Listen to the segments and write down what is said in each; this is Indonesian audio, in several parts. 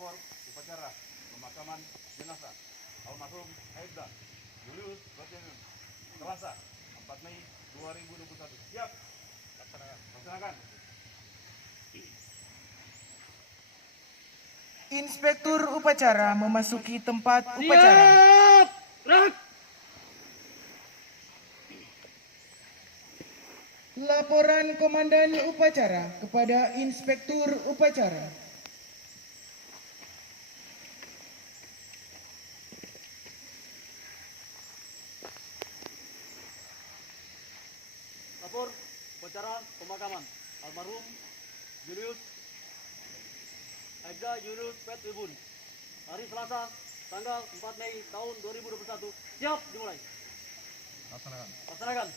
Lapor upacara pemakaman jenazah almarhum Aibda Julius Batjenen Selasa 4 Mei 2021. Siap. Laksanakan. Inspektur upacara memasuki tempat upacara. Siap. Laporan Komandan Upacara kepada Inspektur Upacara. Lapor upacara pemakaman almarhum Julius Aibda Julius Batjenen hari Selasa tanggal 4 Mei tahun 2021. Siap, dimulai. Laksanakan.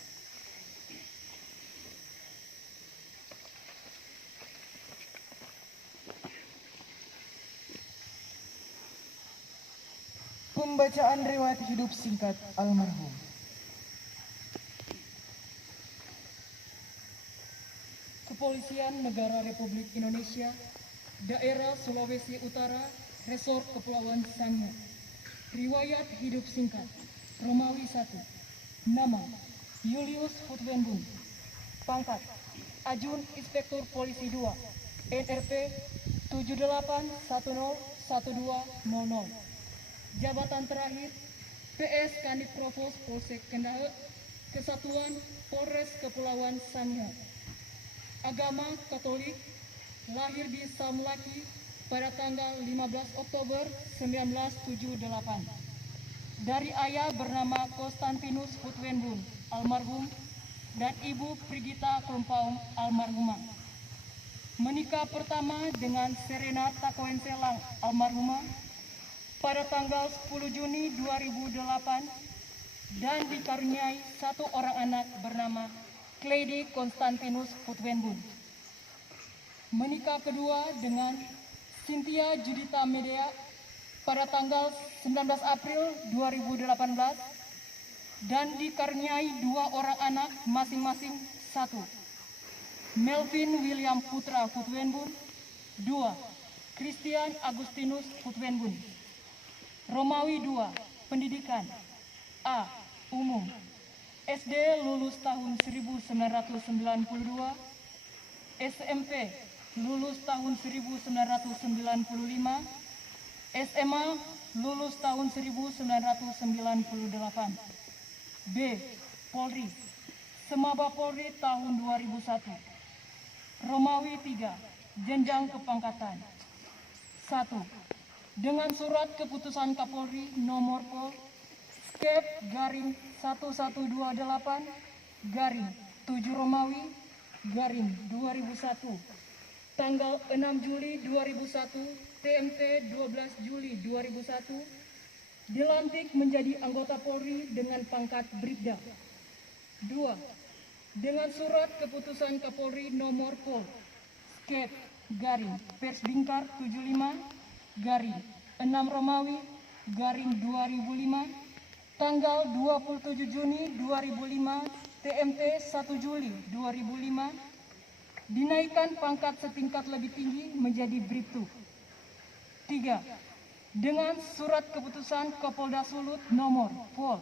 Pembacaan riwayat hidup singkat almarhum. Kepolisian Negara Republik Indonesia, Daerah Sulawesi Utara, Resort Kepulauan Sangihe. Riwayat hidup singkat, Romawi 1. Nama, Julius Hutwenbun. Pangkat, Ajun Inspektur Polisi 2, NRP 78101200. Jabatan terakhir, PS Kanit Provos Polsek Kendahe, Kesatuan Polres Kepulauan Sangihe. Agama Katolik, lahir di Samlaki pada tanggal 15 Oktober 1978. Dari ayah bernama Konstantinus Hutwenbun, almarhum, dan ibu Prigita Klumpaung, almarhumah. Menikah pertama dengan Serena Takoenselang, almarhumah, pada tanggal 10 Juni 2008 dan dikaruniai satu orang anak bernama Kledi Konstantinus Hutwenbun. Menikah kedua dengan Cynthia Judita Medea pada tanggal 19 April 2018 dan dikaruniai dua orang anak masing-masing satu. Melvin William Putra Hutwenbun, 2. Christian Agustinus Hutwenbun. Romawi 2. Pendidikan. A. Umum. SD lulus tahun 1992, SMP lulus tahun 1995, SMA lulus tahun 1998. B. Polri, Semaba Polri tahun 2001. Romawi 3. Jenjang kepangkatan. 1. Dengan surat keputusan Kapolri nomor Pol Skep garing 1128 garing 7 Romawi garing 2001 tanggal 6 Juli 2001 TMT 12 Juli 2001 dilantik menjadi anggota Polri dengan pangkat Bribda. 2. Dengan surat keputusan Kapolri nomor Pol Skep garing Pers Bingkar 75 garing 6 Romawi garing 2005 tanggal 27 Juni 2005 TMT 1 Juli 2005 dinaikkan pangkat setingkat lebih tinggi menjadi Bribtu. 3. Dengan surat keputusan Kapolda Sulut nomor Pol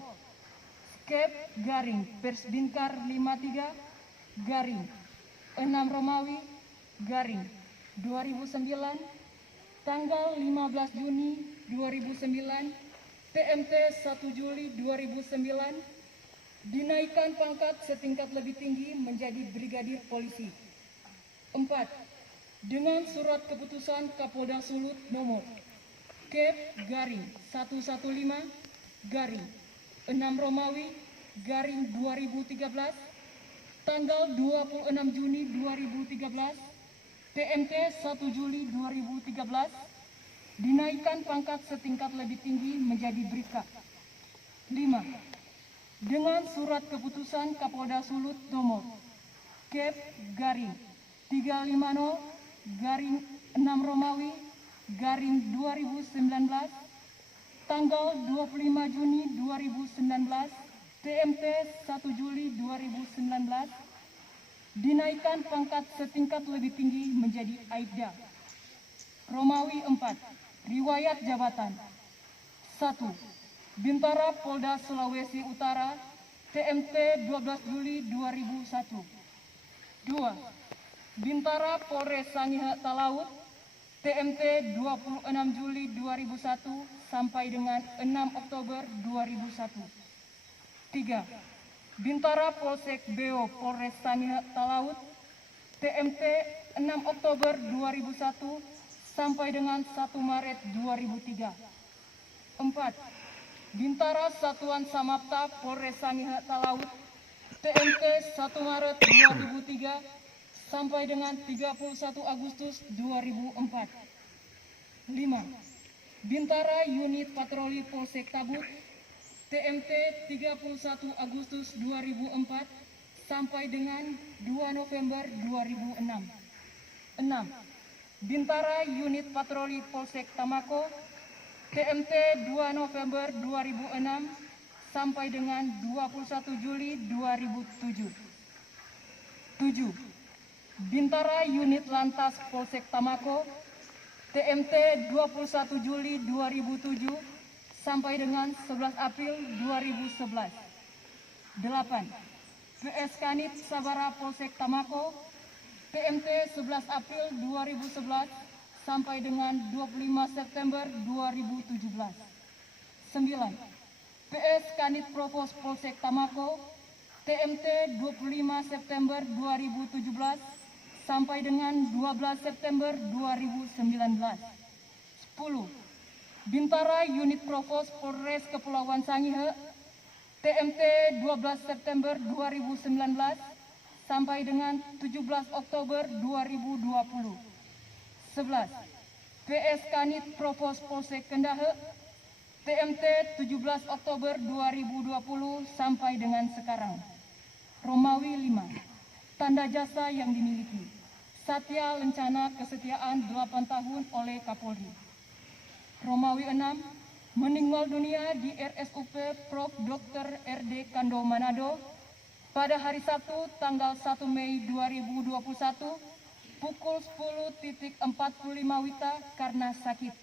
Skep garing Pers Bingkar 53 garing 6 Romawi garing 2009 tanggal 15 Juni 2009 TMT 1 Juli 2009 dinaikkan pangkat setingkat lebih tinggi menjadi Brigadir Polisi. 4. Dengan surat keputusan Kapolda Sulut nomor Kep garing 115 garing 6 Romawi garing 2013 tanggal 26 Juni 2013 TMT 1 Juli 2013 dinaikkan pangkat setingkat lebih tinggi menjadi Bribka. 5. Dengan surat keputusan Kapolda Sulut nomor Kep garing 350 garing 6 Romawi garing 2019 tanggal 25 Juni 2019 TMT 1 Juli 2019 dinaikkan pangkat setingkat lebih tinggi menjadi Aibda. Romawi 4. Riwayat jabatan: 1. Bintara Polda Sulawesi Utara, TMT 12 Juli 2001. 2. Bintara Polres Sangihe Talaut, TMT 26 Juli 2001 sampai dengan 6 Oktober 2001. 3. Bintara Polsek Beo Polres Sangihe Talaut, TMT 6 Oktober 2001 sampai dengan 1 Maret 2003. 4. Bintara Satuan Samapta Polres Sangihe Talaut, TMT 1 Maret 2003 sampai dengan 31 Agustus 2004. 5. Bintara Unit Patroli Polsek Tabut, TMT 31 Agustus 2004 sampai dengan 2 November 2006. 6. Bintara Unit Patroli Polsek Tamako, TMT 2 November 2006 sampai dengan 21 Juli 2007. 7. Bintara Unit Lantas Polsek Tamako, TMT 21 Juli 2007 sampai dengan 11 April 2011. 8. PS Kanit Sabara Polsek Tamako, TMT 11 April 2011 sampai dengan 25 September 2017. 9. PS Kanit Provos Polsek Tamako, TMT 25 September 2017 sampai dengan 12 September 2019. 10. Bintara Unit Provos Polres Kepulauan Sangihe, TMT 12 September 2019 sampai dengan 17 Oktober 2020. 11. PS Kanit Provos Polsek Kendahe, TMT 17 Oktober 2020 sampai dengan sekarang. Romawi 5. Tanda jasa yang dimiliki: Satya Lencana kesetiaan 8 tahun oleh Kapolri. Romawi 6. Meninggal dunia di RSUP Prof. Dr. RD Kando Manado pada hari Sabtu tanggal 1 Mei 2021 pukul 10.45 WITA karena sakit.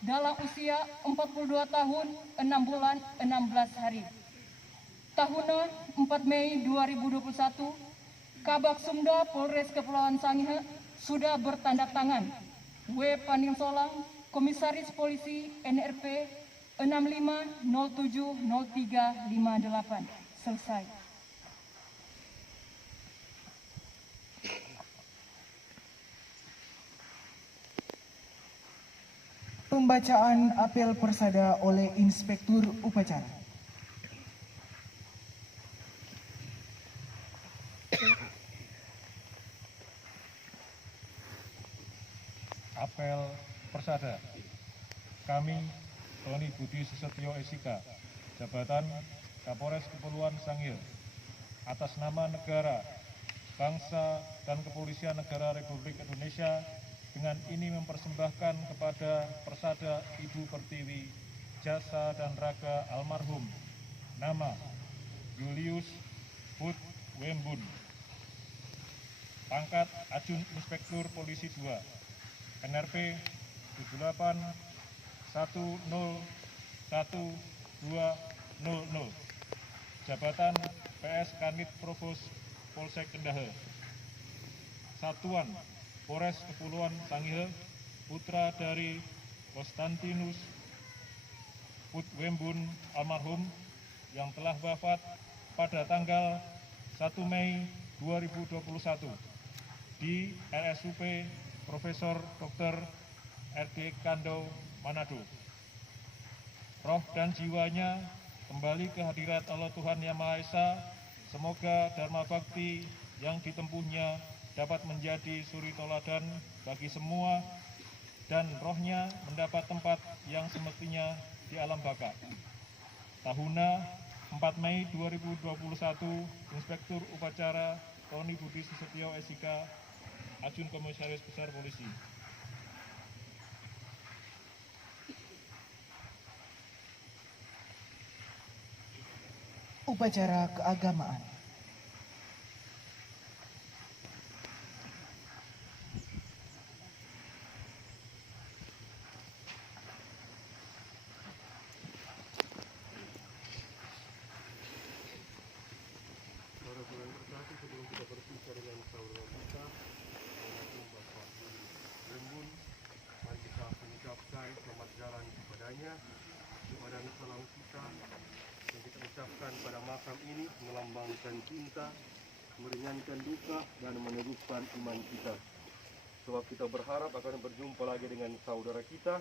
Dalam usia 42 tahun 6 bulan 16 hari. Tahunna 4 Mei 2021, Kabak Sumda Polres Kepulauan Sangihe sudah bertanda tangan. W. Paningsolang, Komisaris Polisi NRP 65070358. Selesai. Pembacaan apel persada oleh Inspektur Upacara. Apel persada. Kami, Tony Budi Susetyo SIK, Jabatan Kapolres Kepulauan Sangihe, atas nama negara, bangsa, dan Kepolisian Negara Republik Indonesia, dengan ini mempersembahkan kepada Persada Ibu Pertiwi jasa dan raga almarhum nama Julius Hud Wembun, pangkat Ajun Inspektur Polisi 2, NRP 78101200, Jabatan PS Kanit Provos Polsek Kendahe, Satuan Polres Kepulauan Sangihe, putra dari Konstantinus Wembun almarhum yang telah wafat pada tanggal 1 Mei 2021 di RSUP Profesor Dr. RD Kando Manado. Roh dan jiwanya kembali ke hadirat Allah Tuhan Yang Maha Esa. Semoga Dharma Bakti yang ditempuhnya dapat menjadi suri toladan bagi semua dan rohnya mendapat tempat yang semestinya di alam baka. Tahuna 4 Mei 2021, Inspektur Upacara Tony Budi Susetyo SIK, Ajun Komisaris Besar Polisi. Upacara keagamaan. doa dan salam kita yang kita ucapkan pada makam ini melambangkan cinta, meringankan duka, dan meneguhkan iman kita. Sebab kita berharap akan berjumpa lagi dengan saudara kita,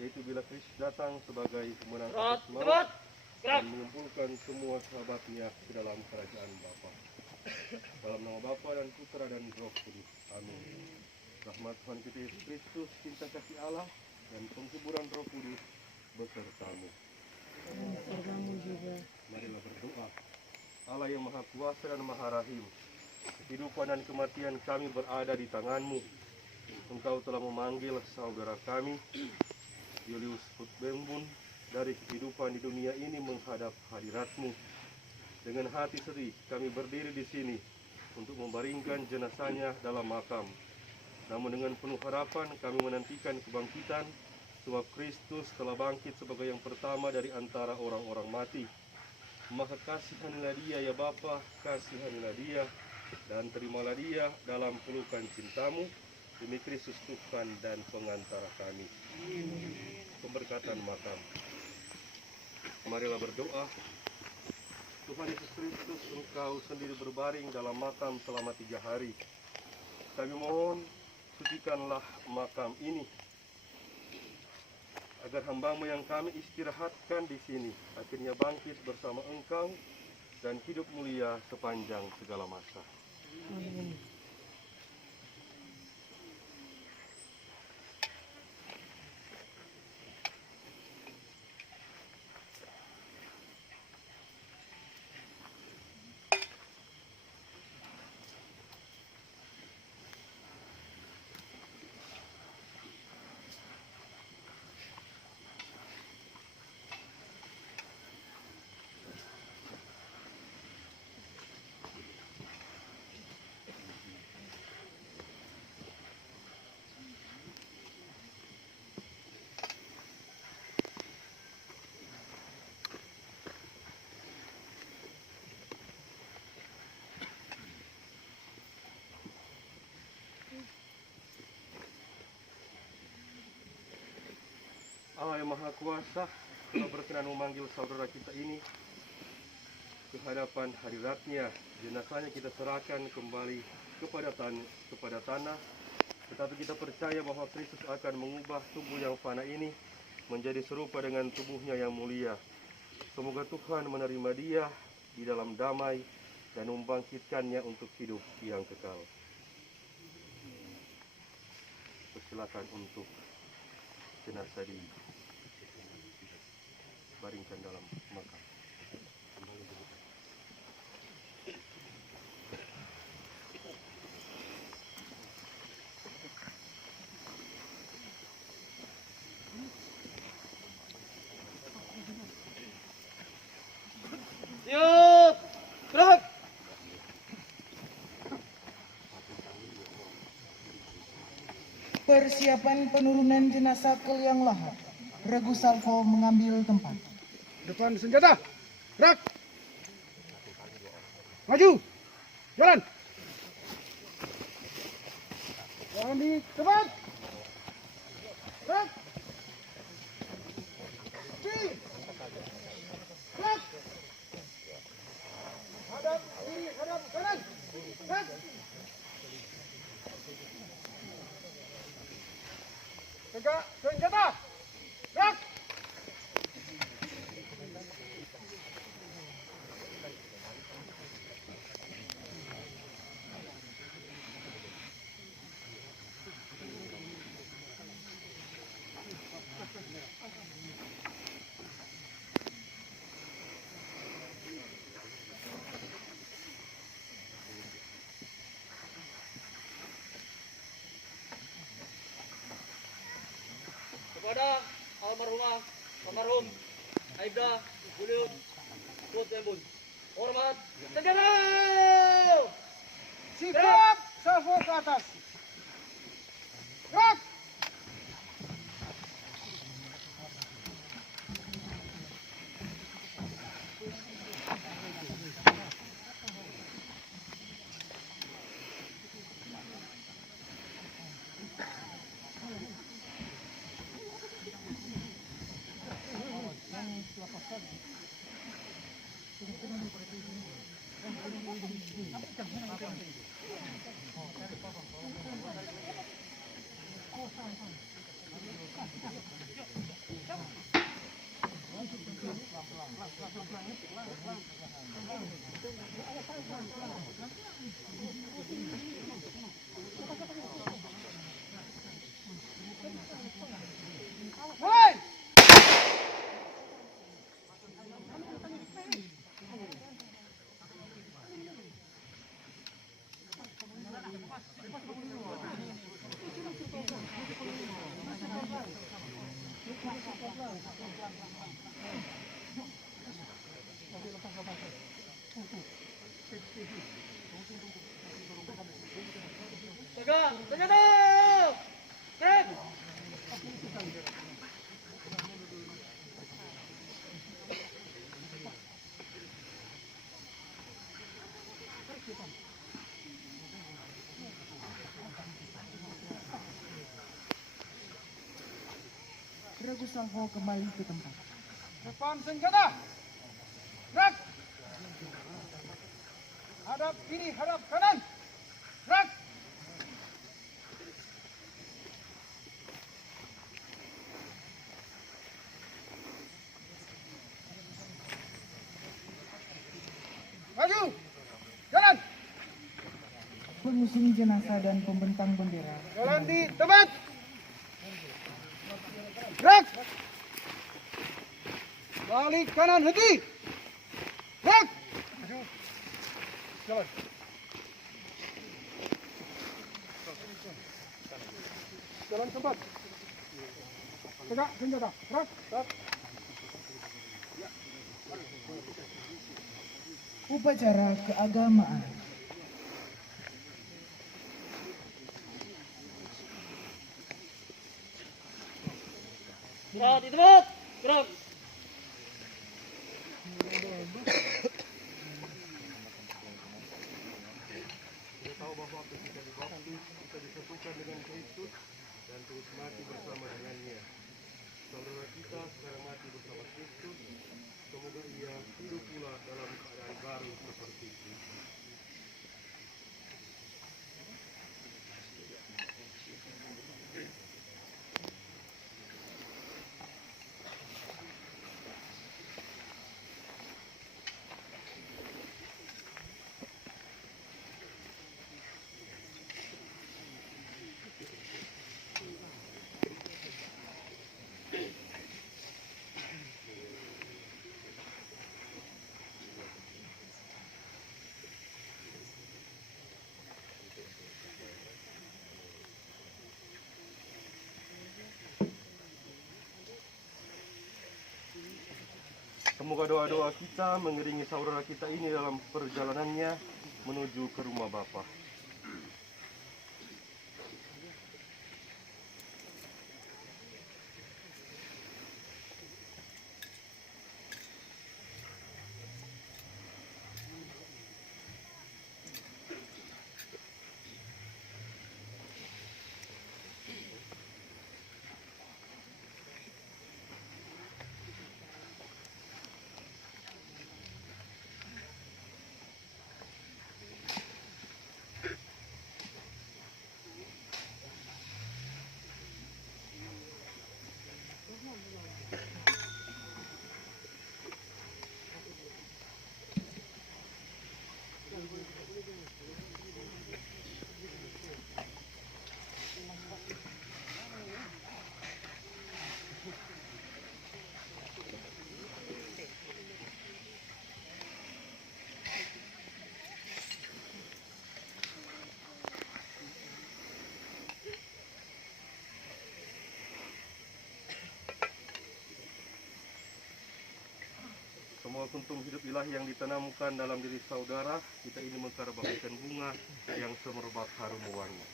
yaitu bila Kristus datang sebagai pemenang atas maut dan mengumpulkan semua sahabatnya ke dalam kerajaan Bapa. Dalam nama Bapa dan Putra dan Roh Kudus. Amin. Rahmat Tuhan kita Yesus Kristus, cinta kasih Allah, dan penghiburan Roh Kudus besertamu. Marilah berdoa. Allah yang Maha Kuasa dan Maha Rahim, kehidupan dan kematian kami berada di tangan-Mu. Engkau telah memanggil saudara kami, Julius Putbembun, dari kehidupan di dunia ini menghadap hadirat-Mu. Dengan hati sedih kami berdiri di sini untuk membaringkan jenazahnya dalam makam. Namun dengan penuh harapan kami menantikan kebangkitan, sebab Kristus telah bangkit sebagai yang pertama dari antara orang-orang mati. Maka kasihanilah dia ya Bapa, kasihanilah dia, dan terimalah dia dalam pelukan cinta-Mu, demi Kristus Tuhan dan pengantara kami. Pemberkatan makam. Marilah berdoa. Tuhan Yesus Kristus, Engkau sendiri berbaring dalam makam selama 3 hari. Kami mohon, sucikanlah makam ini, agar hamba-Mu yang kami istirahatkan di sini akhirnya bangkit bersama Engkau dan hidup mulia sepanjang segala masa. Amin. Allah yang Maha Kuasa telah berkenan memanggil saudara kita ini ke hadapan hadirat-Nya. Jenazahnya kita serahkan kembali kepada tanah, tetapi kita percaya bahwa Kristus akan mengubah tubuh yang fana ini menjadi serupa dengan tubuhnya yang mulia. Semoga Tuhan menerima dia di dalam damai dan membangkitkannya untuk hidup yang kekal. Persilakan untuk jenazah dibaringkan dalam makam. Siap, gerak. Persiapan penurunan jenazah ke liang lahat. Regu Salvo mengambil tempat. Depan senjata, gerak. Maju, jalan. Jangan di depan. Gerak. Gerak. Hadap kiri, hadap kanan. Gerak. Tegak, senjata. Gerak. Kepada almarhum Aibda Julius Putbembun, hormat senjata. Sikap, Salvo ke atas. Gerak. Mulai. Pegang senjata. Cek. Regu Salvo kembali ke tempat. Depan senjata. Gerak. Hadap kiri, hadap kanan. Gerak. Maju. Jalan. Pengusung jenazah dan pembentang bendera. Jalan di tempat. Gerak. Balik kanan henti. Gerak. Jalan. Jalan tempat. Tegak senjata. Gerak. Gerak. Upacara keagamaan. Gerak di tempat. Gerak. Kita tahu bahwa ketika dibaptis kita disatukan dengan Kristus dan terus mati bersama dengannya. Saudara kita sekarang mati bersama Kristus, semoga ia hidup pula dalam keadaan baru seperti Kristus. Semoga doa-doa kita mengiringi saudara kita ini dalam perjalanannya menuju ke rumah Bapa. Semua kuntum hidup ilahi yang ditanamkan dalam diri saudara, kita ini mengkara bagaikan bunga yang semerbak harum wangi.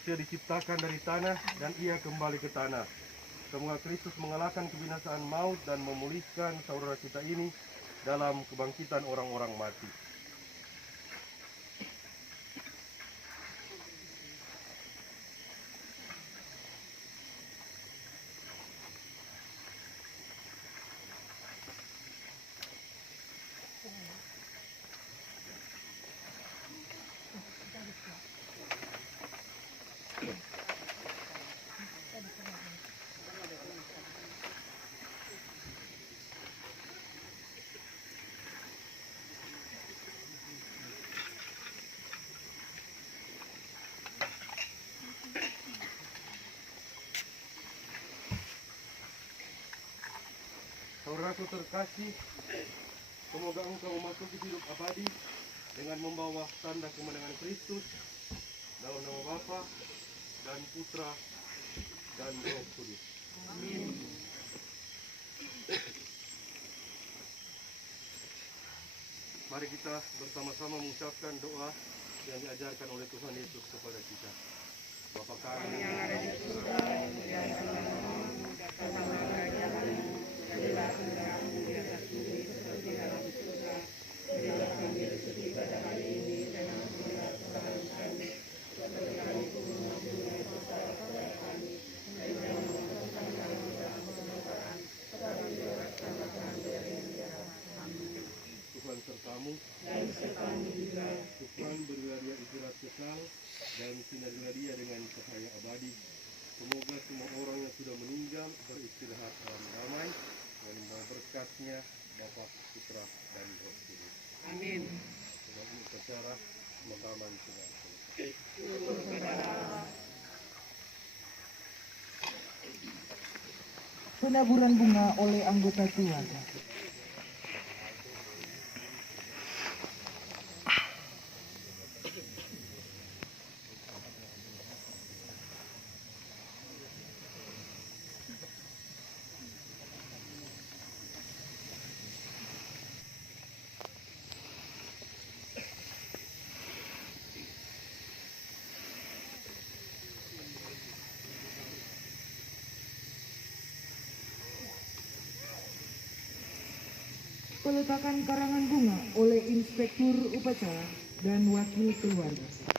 Manusia diciptakan dari tanah dan ia kembali ke tanah. Semoga Kristus mengalahkan kebinasaan maut dan memulihkan saudara kita ini dalam kebangkitan orang-orang mati. Saudaraku terkasih, semoga engkau memasuki hidup abadi dengan membawa tanda kemenangan Kristus dalam nama Bapa dan Putra dan Roh Kudus. Amin. Mari kita bersama-sama mengucapkan doa yang diajarkan oleh Tuhan Yesus kepada kita. Bapa kami yang ada di surga, dimuliakanlah namamu, datanglah kerajaanmu, jadilah kehendakmu di atas bumi seperti dalam surga. Berilah kami rezeki pada hari ini dan ampunilah kesalahan kami, seperti kami pun mengampuni dosa kepada kami. Dan jangan memasukkan kami ke dalam pencobaan, tetapi bebaskanlah kami dari yang jahat. Amin. Tuhan sertamu, Dan sertamu juga. Tuhan berilah dia istirahat kekal dan sinarilah dia dengan cahaya abadi. Semoga semua orang yang sudah meninggal beristirahat dalam damai dan membawa berkatnya Bapa, Putra, dan Roh Kudus. Amin. Sebab ini upacara pemakaman sudah selesai. Penaburan bunga oleh anggota keluarga. Peletakan karangan bunga oleh Inspektur Upacara dan Wakil Keluarga.